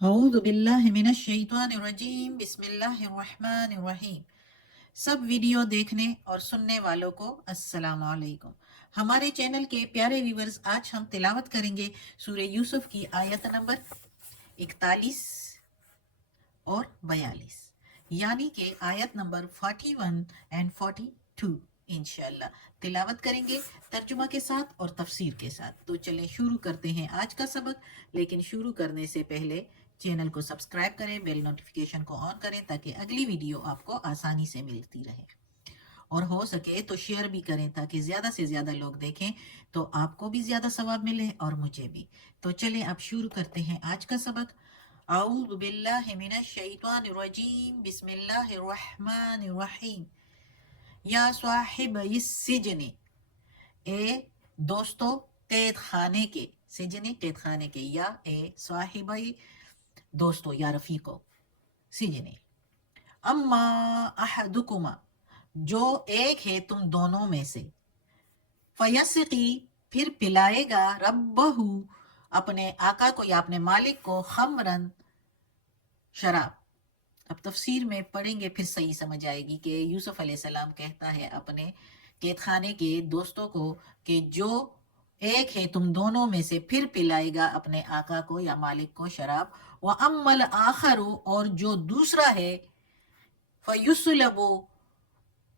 اعوذ باللہ من الشیطان الرجیم بسم اللہ الرحمن الرحیم۔ سب ویڈیو دیکھنے اور سننے والوں کو السلام علیکم۔ ہمارے چینل کے پیارے ویورز، آج ہم تلاوت کریں گے سورہ یوسف کی آیت نمبر 41 اور 42، یعنی کہ آیت نمبر 41 اینڈ 42 انشاءاللہ تلاوت کریں گے ترجمہ کے ساتھ اور تفسیر کے ساتھ۔ تو چلیں شروع کرتے ہیں آج کا سبق، لیکن شروع کرنے سے پہلے چینل کو سبسکرائب کریں، بیل نوٹیفیکیشن کو آن کریں تاکہ اگلی ویڈیو آپ کو آسانی سے ملتی رہے، اور ہو سکے تو شیئر بھی کریں تاکہ زیادہ سے زیادہ لوگ دیکھیں تو آپ کو بھی زیادہ ثواب ملے اور مجھے بھی۔ تو چلیں اب شروع کرتے ہیں آج کا سبق۔ اعوذ باللہ من الشیطان الرجیم بسم اللہ الرحمن الرحیم۔ یا صاحب السجن، اے دوستو قید خانے کے، سجن قید خانے کے، یا اے صاحب دوستو یا رفیقو سجن، اما احدکما جو ایک ہے تم دونوں میں سے، فیسقی پھر پلائے گا، ربہ اپنے آقا کو یا اپنے مالک کو، خمرن شراب۔ اب تفسیر میں پڑھیں گے پھر صحیح سمجھ آئے گی کہ یوسف علیہ السلام کہتا ہے اپنے قید خانے کے دوستوں کو کہ جو ایک ہے تم دونوں میں سے پھر پلائے گا اپنے آقا کو یا مالک کو شراب، وَأَمَّا الْآخَرُ اور جو دوسرا ہے، فَيُسْلَبُ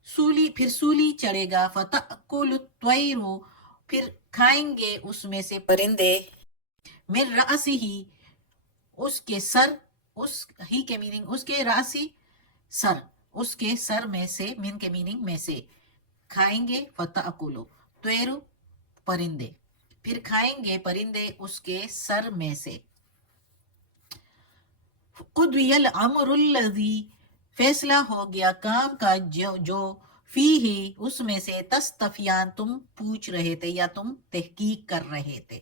سولی پھر سولی چڑھے گا، فَتَأْكُلُ الطَّيْرُ پھر کھائیں گے اس میں سے پرندے، من رأسِهِ اس کے سر، اس ہی کے میننگ اس کے راسی سر، اس کے سر میں سے، من کے میننگ میں سے کھائیں گے، فتأکلو طیرو پرندے پھر کھائیں گے پرندے اس کے سر میں سے۔ قضی الامر الذی فیصلہ ہو گیا کام کا جو فیہ اس میں سے، تستفیان تم پوچھ رہے تھے یا تم تحقیق کر رہے تھے۔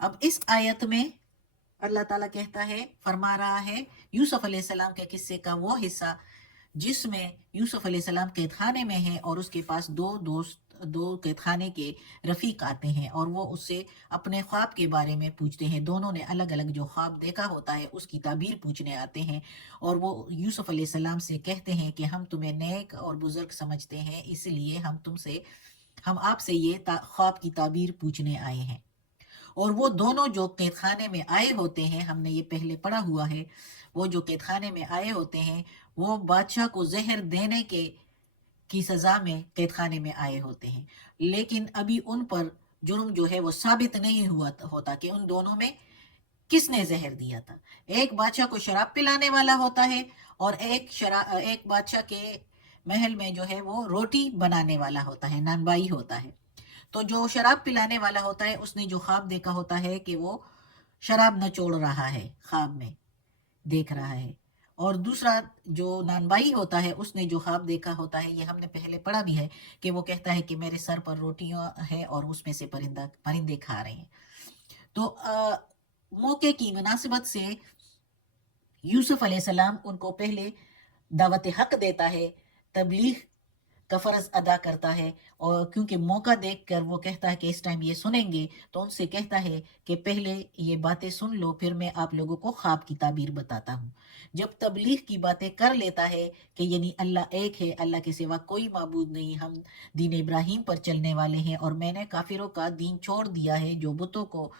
اب اس آیت میں اللہ تعالیٰ کہتا ہے، فرما رہا ہے یوسف علیہ السلام کے قصے کا وہ حصہ جس میں یوسف علیہ السلام قید خانے میں ہیں اور اس کے پاس دو قید خانے کے رفیق آتے ہیں اور وہ اس سے اپنے خواب کے بارے میں پوچھتے ہیں۔ دونوں نے الگ الگ جو خواب دیکھا ہوتا ہے اس کی تعبیر پوچھنے آتے ہیں، اور وہ یوسف علیہ السلام سے کہتے ہیں کہ ہم تمہیں نیک اور بزرگ سمجھتے ہیں، اس لیے ہم آپ سے یہ خواب کی تعبیر پوچھنے آئے ہیں۔ اور وہ دونوں جو قید خانے میں آئے ہوتے ہیں، ہم نے یہ پہلے پڑھا ہوا ہے، وہ جو قید خانے میں آئے ہوتے ہیں وہ بادشاہ کو زہر دینے کی سزا میں قید خانے میں آئے ہوتے ہیں، لیکن ابھی ان پر جرم جو ہے وہ ثابت نہیں ہوتا کہ ان دونوں میں کس نے زہر دیا تھا۔ ایک بادشاہ کو شراب پلانے والا ہوتا ہے اور ایک بادشاہ کے محل میں جو ہے وہ روٹی بنانے والا ہوتا ہے، نانبائی ہوتا ہے۔ تو جو شراب پلانے والا ہوتا ہے اس نے جو خواب دیکھا ہوتا ہے کہ وہ شراب نچوڑ رہا ہے، خواب میں دیکھ رہا ہے، اور دوسرا جو نانبائی ہوتا ہے اس نے جو خواب دیکھا ہوتا ہے، یہ ہم نے پہلے پڑھا بھی ہے کہ وہ کہتا ہے کہ میرے سر پر روٹیاں ہیں اور اس میں سے پرندے کھا رہے ہیں۔ تو موقع کی مناسبت سے یوسف علیہ السلام ان کو پہلے دعوت حق دیتا ہے، تبلیغ کا فرض ادا کرتا ہے، اور کیونکہ موقع دیکھ کر وہ کہتا ہے کہ اس ٹائم یہ سنیں گے، تو ان سے کہتا ہے کہ پہلے یہ باتیں سن لو، پھر میں آپ لوگوں کو خواب کی تعبیر بتاتا ہوں۔ جب تبلیغ کی باتیں کر لیتا ہے کہ یعنی اللہ ایک ہے، اللہ کے سوا کوئی معبود نہیں، ہم دین ابراہیم پر چلنے والے ہیں، اور میں نے کافروں کا دین چھوڑ دیا ہے جو بتوں کو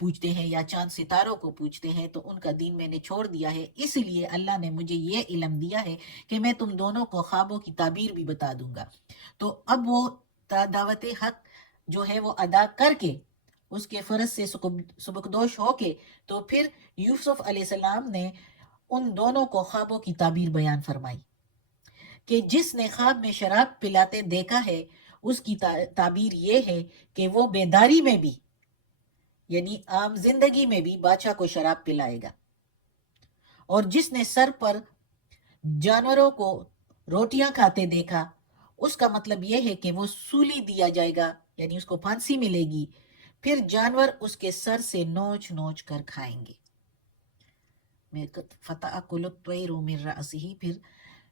پوچھتے ہیں یا چاند ستاروں کو پوچھتے ہیں، تو ان کا دین میں نے چھوڑ دیا ہے، اس لیے اللہ نے مجھے یہ علم دیا ہے کہ میں تم دونوں کو خوابوں کی تعبیر بھی بتا دوں گا۔ تو اب وہ دعوت حق جو ہے وہ ادا کر کے، اس کے فرض سے سبکدوش ہو کے، تو پھر یوسف علیہ السلام نے ان دونوں کو خوابوں کی تعبیر بیان فرمائی کہ جس نے خواب میں شراب پلاتے دیکھا ہے اس کی تعبیر یہ ہے کہ وہ بیداری میں بھی، یعنی عام زندگی میں بھی بادشاہ کو شراب پلائے گا، اور جس نے سر پر جانوروں کو روٹیاں کھاتے دیکھا اس کا مطلب یہ ہے کہ وہ سولی دیا جائے گا، یعنی اس کو پھانسی ملے گی، پھر جانور اس کے سر سے نوچ نوچ کر کھائیں گے۔ فَتَأْكُلُ الطَّيْرُ مِن رَأْسِهِ پھر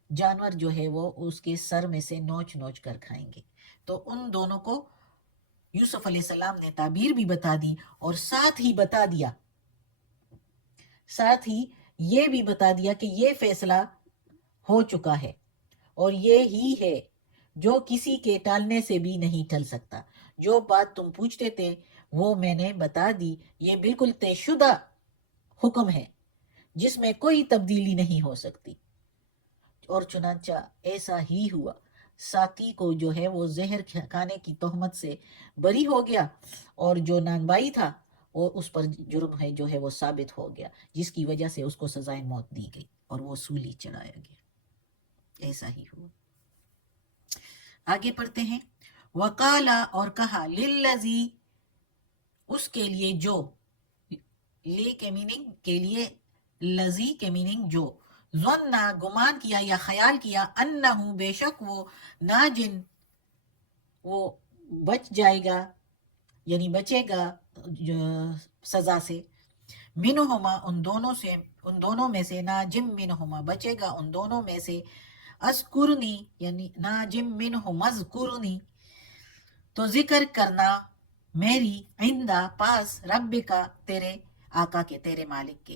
جانور جو ہے وہ اس کے سر میں سے نوچ نوچ کر کھائیں گے۔ تو ان دونوں کو یوسف علیہ السلام نے تعبیر بھی بتا دی اور ساتھ ہی بتا دیا، ساتھ ہی یہ بھی بتا دیا کہ یہ فیصلہ ہو چکا ہے اور یہ ہی ہے جو کسی کے ٹالنے سے بھی نہیں ٹل سکتا. جو بات تم پوچھتے تھے وہ میں نے بتا دی. یہ بالکل طے شدہ حکم ہے جس میں کوئی تبدیلی نہیں ہو سکتی. اور چنانچہ ایسا ہی ہوا. ساقی کو جو ہے وہ زہر کھانے کی تہمت سے بری ہو گیا اور جو نانبائی تھا وہ اس پر جرم ہے جو ہے وہ ثابت ہو گیا، جس کی وجہ سے اس کو سزائے موت دی گئی اور وہ سولی چڑھایا گیا. ایسا ہی ہوا. آگے پڑھتے ہیں. وقالا اور کہا للذی اس کے لیے جو، لے کے میننگ کے لیے، لذی کے میننگ جو، ظن گمان کیا یا خیال کیا، انہو بے شک وہ، ناجن وہ بچ جائے گا یعنی بچے گا سزا سے، منہما ان دونوں سے، ان دونوں میں سے، ناجم منہما بچے گا ان دونوں میں سے، اذکرنی یعنی ناجم منہما اذکرنی تو ذکر کرنا میری، عندہ پاس، رب کا تیرے آقا کے، تیرے مالک کے.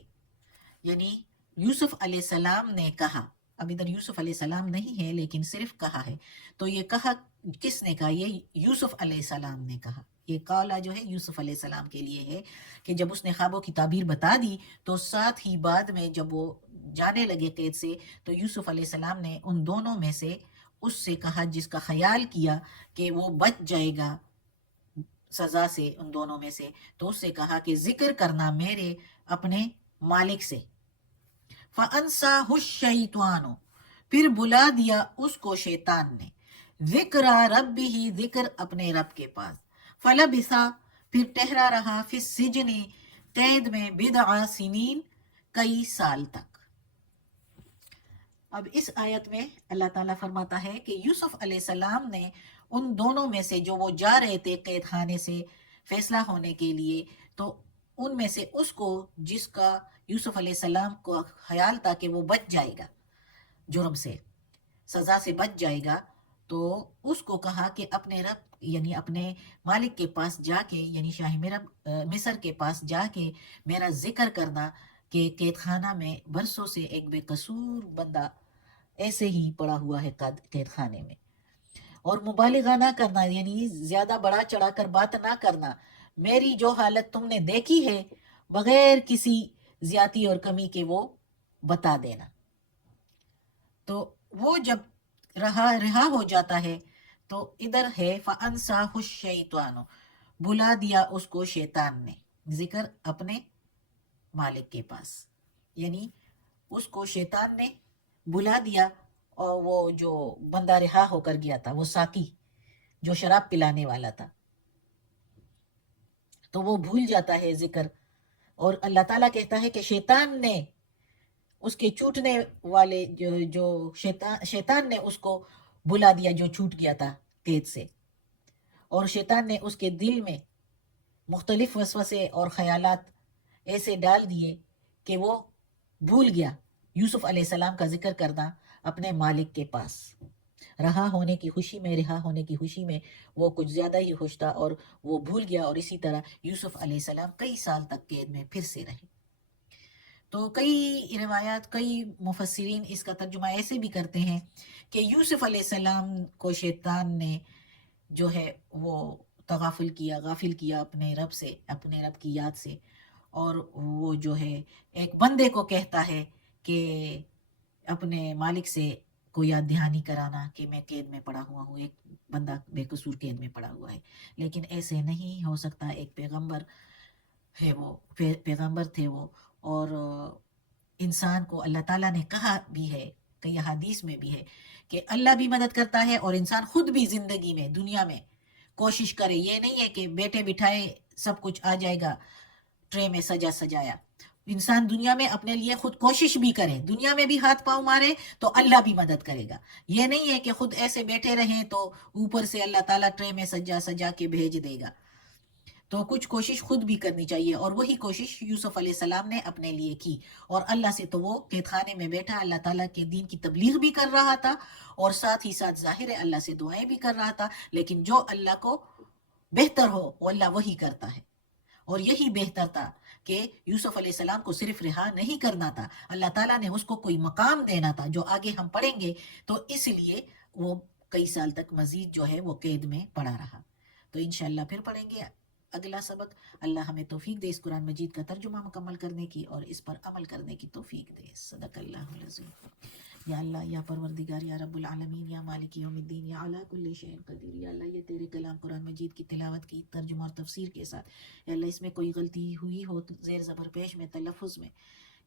یعنی یوسف علیہ السلام نے کہا، اب ادھر یوسف علیہ السلام نہیں ہے لیکن صرف کہا ہے، تو یہ کہا کس نے کہا؟ یہ یوسف علیہ السلام نے کہا. یہ قولا جو ہے یوسف علیہ السلام کے لیے ہے کہ جب اس نے خوابوں کی تعبیر بتا دی تو ساتھ ہی بعد میں جب وہ جانے لگے قید سے تو یوسف علیہ السلام نے ان دونوں میں سے اس سے کہا جس کا خیال کیا کہ وہ بچ جائے گا سزا سے ان دونوں میں سے، تو اس سے کہا کہ ذکر کرنا میرے اپنے مالک سے. فَأَنْسَاهُ الشَّيْطَانُ پھر بلا دیا اس کو شیطان نے، ذکر ربہ ذکر اپنے رب کے پاس، فَلَبِثَ پھر ٹھہرا رہا، فی السجن قید میں، بضع سنین کئی سال تک. اب اس آیت میں اللہ تعالیٰ فرماتا ہے کہ یوسف علیہ السلام نے ان دونوں میں سے جو وہ جا رہے تھے قید خانے سے فیصلہ ہونے کے لیے، تو ان میں سے اس کو جس کا یوسف علیہ السلام کو خیال تھا کہ وہ بچ جائے گا جرم سے، سزا سے بچ جائے گا، تو اس کو کہا کہ اپنے رب یعنی اپنے مالک کے پاس جا کے، یعنی شاہ مصر کے پاس جا کے میرا ذکر کرنا کہ قید خانہ میں برسوں سے ایک بے قصور بندہ ایسے ہی پڑا ہوا ہے قید خانے میں، اور مبالغہ نہ کرنا یعنی زیادہ بڑا چڑھا کر بات نہ کرنا، میری جو حالت تم نے دیکھی ہے بغیر کسی زیادتی اور کمی کے وہ بتا دینا. تو وہ جب رہا ہو جاتا ہے تو ادھر ہے فَأَنْسَاهُ الشَّيْطَانُ بلا دیا اس کو شیطان نے، ذکر اپنے مالک کے پاس، یعنی اس کو شیطان نے بلا دیا. اور وہ جو بندہ رہا ہو کر گیا تھا، وہ ساقی جو شراب پلانے والا تھا، تو وہ بھول جاتا ہے ذکر. اور اللہ تعالیٰ کہتا ہے کہ شیطان نے اس کے چھوٹنے والے جو شیطان نے اس کو بلا دیا جو چھوٹ گیا تھا قید سے، اور شیطان نے اس کے دل میں مختلف وسوسے اور خیالات ایسے ڈال دیے کہ وہ بھول گیا یوسف علیہ السلام کا ذکر کرنا اپنے مالک کے پاس. رہا ہونے کی خوشی میں وہ کچھ زیادہ ہی خوش تھا اور وہ بھول گیا، اور اسی طرح یوسف علیہ السلام کئی سال تک قید میں پھر سے رہے. تو کئی روایات، کئی مفسرین اس کا ترجمہ ایسے بھی کرتے ہیں کہ یوسف علیہ السلام کو شیطان نے جو ہے وہ غافل کیا اپنے رب سے، اپنے رب کی یاد سے، اور وہ جو ہے ایک بندے کو کہتا ہے کہ اپنے مالک سے کو یاد دہانی کرانا کہ میں قید میں پڑا ہوا ہوں، ایک بندہ بے قصور قید میں پڑا ہوا ہے. لیکن ایسے نہیں ہو سکتا، ایک پیغمبر ہے، وہ پیغمبر تھے وہ، اور انسان کو اللہ تعالیٰ نے کہا بھی ہے، کئی حدیث میں بھی ہے کہ اللہ بھی مدد کرتا ہے اور انسان خود بھی زندگی میں دنیا میں کوشش کرے. یہ نہیں ہے کہ بیٹے بٹھائے سب کچھ آ جائے گا ٹرے میں سجایا. انسان دنیا میں اپنے لیے خود کوشش بھی کرے، دنیا میں بھی ہاتھ پاؤں مارے تو اللہ بھی مدد کرے گا. یہ نہیں ہے کہ خود ایسے بیٹھے رہیں تو اوپر سے اللہ تعالیٰ ٹرے میں سجا کے بھیج دے گا. تو کچھ کوشش خود بھی کرنی چاہیے، اور وہی کوشش یوسف علیہ السلام نے اپنے لیے کی. اور اللہ سے تو وہ قید خانے میں بیٹھا اللہ تعالیٰ کے دین کی تبلیغ بھی کر رہا تھا، اور ساتھ ہی ساتھ ظاہر ہے اللہ سے دعائیں بھی کر رہا تھا. لیکن جو اللہ کو بہتر ہو وہ اللہ وہی کرتا ہے، اور یہی بہتر تھا کہ یوسف علیہ السلام کو صرف رہا نہیں کرنا تھا، اللہ تعالیٰ نے اس کو کوئی مقام دینا تھا جو آگے ہم پڑھیں گے، تو اس لیے وہ کئی سال تک مزید جو ہے وہ قید میں پڑا رہا۔ تو انشاءاللہ پھر پڑھیں گے اگلا سبق۔ اللہ ہمیں توفیق دے اس قرآن مجید کا ترجمہ مکمل کرنے کی اور اس پر عمل کرنے کی توفیق دے۔ صدق اللہ العظیم۔ یا اللہ، یا پروردگار، یا رب العالمین، یا مالک یوم الدین، یا علی کل شیء قدیر، یا اللہ یہ تیرے کلام قرآن مجید کی تلاوت کی ترجمہ اور تفسیر کے ساتھ یا اللہ اس میں کوئی غلطی ہوئی ہو تو زیر زبر پیش میں، تلفظ میں،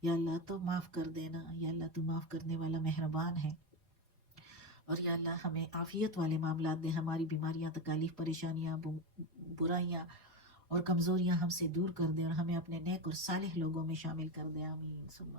یا اللہ تو معاف کر دینا، یا اللہ تو معاف کرنے والا مہربان ہے۔ اور یا اللہ ہمیں عافیت والے معاملات دے، ہماری بیماریاں، تکالیف، پریشانیاں، برائیاں اور کمزوریاں ہم سے دور کر دے اور ہمیں اپنے نیک اور صالح لوگوں میں شامل کر دے۔ آمین ثم